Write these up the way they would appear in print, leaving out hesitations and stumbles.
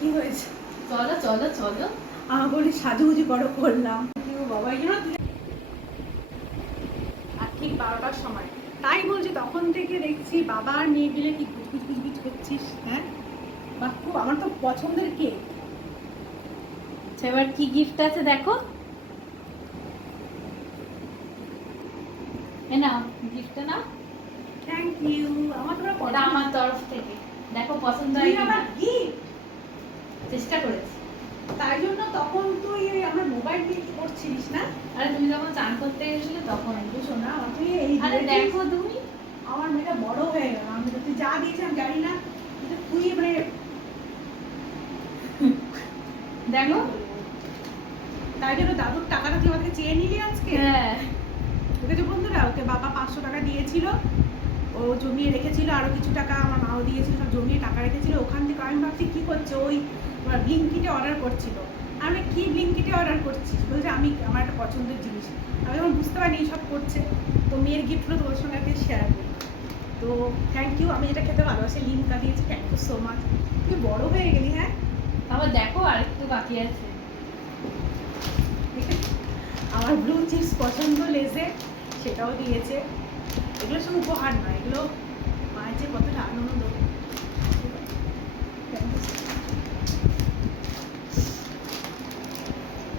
কি হয়েছে? চলো চলো চলো। আমার বলি সাজুগুজি বড় করলাম বাবা, আর ঠিক 12টার সময় তাই বলছি, তখন থেকে দেখছি বাবা আর মেয়ে মিলে কি গুজগুজ করছিস। হ্যাঁ বাপু, আমার তো পছন্দের কেক। এবার কি গিফট আছে দেখো। এ নাও গিফটটা নাও। Thank you. আমার তো ওটা আমার তরফ থেকে, দেখো পছন্দ তুই হয় কিনা। আমার গিফট চেষ্টা করেছি। তাই জন্য তখন তুই আমার মোবাইল দিয়ে কি করছিস না? আরে তুমি যখন চান করতে গেছিলে তখন। শোনা তুই এই আরে দেখো তুমি, আমার মেয়েটা বড় হয়ে গেল। আমি তো তুই যা দিয়েছিস জানি না, কিন্তু তুই মানে দেখো। তাই জন্য দাদুর টাকাটা তুই আমাকে চেয়ে নিলি আজকে। হ্যাঁ ওকে যে বন্ধুরা, ওকে বাবা 500 টাকা দিয়েছিল, ও জমিয়ে রেখেছিল, আরো কিছু টাকা আমার মাও দিয়েছিল, সব জমিয়ে টাকা রেখেছিল। ওখান থেকে আমি ভাবছি কি করছে, ওই ব্লিঙ্কিটে অর্ডার করছিল। আমি কি ব্লিঙ্কিটে অর্ডার করছিস? বলছে আমি আমার একটা পছন্দের জিনিস। আমি যখন বুঝতে পারিনি এইসব করছে, তো মেয়ের গিফটগুলো তোমার সঙ্গে আজকে শেয়ার করি। তো থ্যাংক ইউ। আমি যেটা খেতে ভালোবাসি, লিমকা দিয়েছি, থ্যাংক ইউ সো মাচ। তুই বড় হয়ে গেলি। হ্যাঁ আবার দেখো আরেকটু বাকি আছে। আমার ব্লু চিপস পছন্দ, লেজে সেটাও দিয়েছে। এগুলো সব উপহার নয়, এগুলো মায়ের যে কতটা আনন্দ।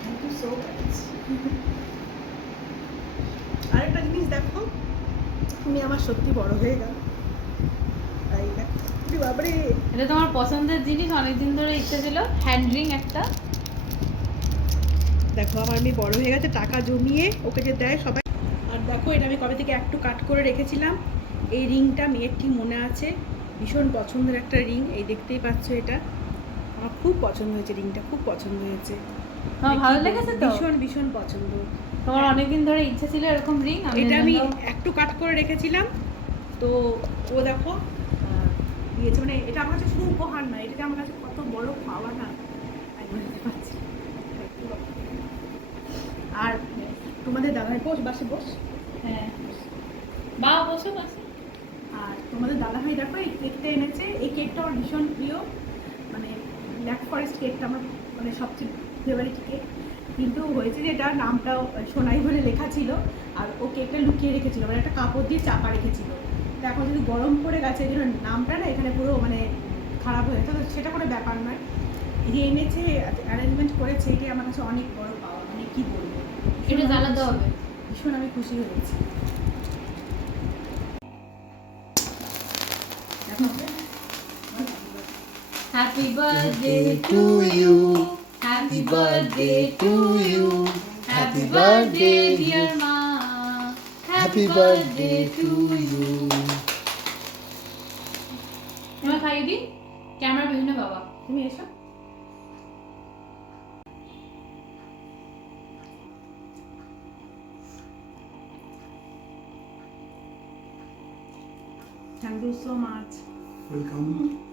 Thank you so much. আরেকটা জিনিস দেখো, তুমি আমার সত্যি বড় হয়ে গেল। তাই না বাবারে? এটা তোমার পছন্দের জিনিস, অনেকদিন ধরে ইচ্ছা ছিল, হ্যান্ড রিং একটা। দেখো আমার মেয়ে বড় হয়ে গেছে, টাকা জমিয়ে ওকে যে দেয় সবাই। আর দেখো এটা আমি কবে থেকে একটু কাট করে রেখেছিলাম। এই রিংটা মেয়ের ঠিক মনে আছে, ভীষণ পছন্দের একটা রিং। এই দেখতেই পাচ্ছ, এটা আমার খুব পছন্দ হয়েছে, রিংটা খুব পছন্দ হয়েছে। তোমার ভালো লেগেছে তো? ভীষণ ভীষণ পছন্দ। তোমার অনেকদিন ধরে ইচ্ছা ছিল এরকম রিং। এটা আমি একটু কাট করে রেখেছিলাম, তো ও দেখো দিয়েছে। মানে এটা আমার কাছে শুধু উপহার নয়, এটা যে আমার কাছে কত বড় পাওয়া না, আমি বলতে পারছি। আর তোমাদের দাদাই বস, বাসে বস। হ্যাঁ বা বসো বসো। আর তোমাদের দাদাভাই দেখো এই কেকটা এনেছে। এই কেকটা আমার ভীষণ প্রিয়, মানে ব্ল্যাক ফরেস্ট কেকটা আমার মানে সবচেয়ে ফেভারিট কেক। কিন্তু হয়েছে যে এটা নামটাও সোনাই বলে লেখা ছিল, আর ও কেকটা লুকিয়ে রেখেছিল, মানে একটা কাপড় দিয়ে চাপা রেখেছিল। তো এখন যদি গরম পড়ে গেছে, এই জন্য নামটা না এখানে পুরো মানে খারাপ হয়ে গেছে। তো সেটা কোনো ব্যাপার নয়, এই যে এনেছে, অ্যারেঞ্জমেন্ট করেছে, এটাই আমার কাছে অনেক বড় পাওয়া। মানে কি বলবো, এটা জানাতে হবে। ভীষণ আমি খুশি হয়েছি। Happy birthday to you, happy birthday to you, happy birthday dear মা, হ্যাপি বার্থডে টু ইউ। তোমার খাইয়ে দিই, ক্যামেরা পেছনে বাবা। তুমি এসো। Thank you so much. Welcome.